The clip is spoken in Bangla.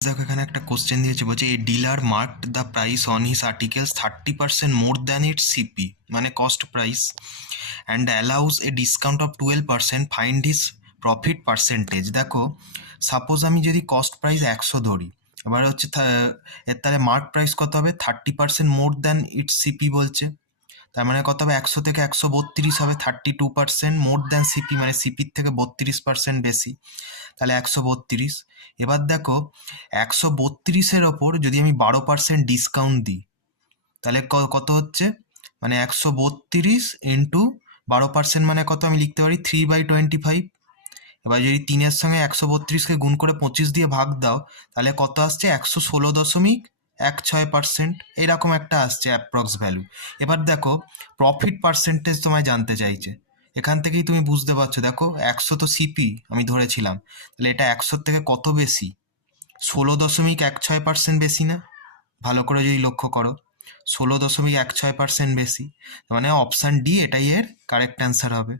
দেখো এখানে একটা কোশ্চেন দিয়েছে, বলছে a dealer marked the price on his articles 30% more than its CP, মানে cost price, and allows a discount of 12%, find his profit percentage. দেখো সাপোজ আমি যদি কস্ট প্রাইস 100 ধরি, এবার হচ্ছে এর তাহলে মার্ক প্রাইস কত হবে, 30% মোর দ্যান ইটস সিপি বলছে। তার মানে কত হবে, 100 থেকে 132 হবে, 32% মোর দ্যান সিপি, মানে সিপির থেকে 32% বেশি, তাহলে 132। এবার দেখো 132-এর ওপর যদি আমি 12% ডিসকাউন্ট দিই, তাহলে কত হচ্ছে, মানে 132 ইন্টু 12% মানে কত, আমি লিখতে পারি 3/25। এবার যদি 3-এর সঙ্গে 132কে গুণ করে 25 দিয়ে ভাগ দাও, তাহলে কত আসছে, 116.16%, এইরকম একটা আসছে অ্যাপ্রক্স ভ্যালু। এবার দেখো প্রফিট পার্সেন্টেজ তোমায় জানতে চাইছে, এখান থেকেই তুমি বুঝতে পারছো। দেখো 100 তো সিপি আমি ধরেছিলাম, তাহলে এটা 100 থেকে কত বেশি, 16.16% বেশি না? ভালো করে যদি লক্ষ্য করো, 16.16% বেশি, মানে অপশান ডি এটাই এর কারেক্ট অ্যান্সার হবে।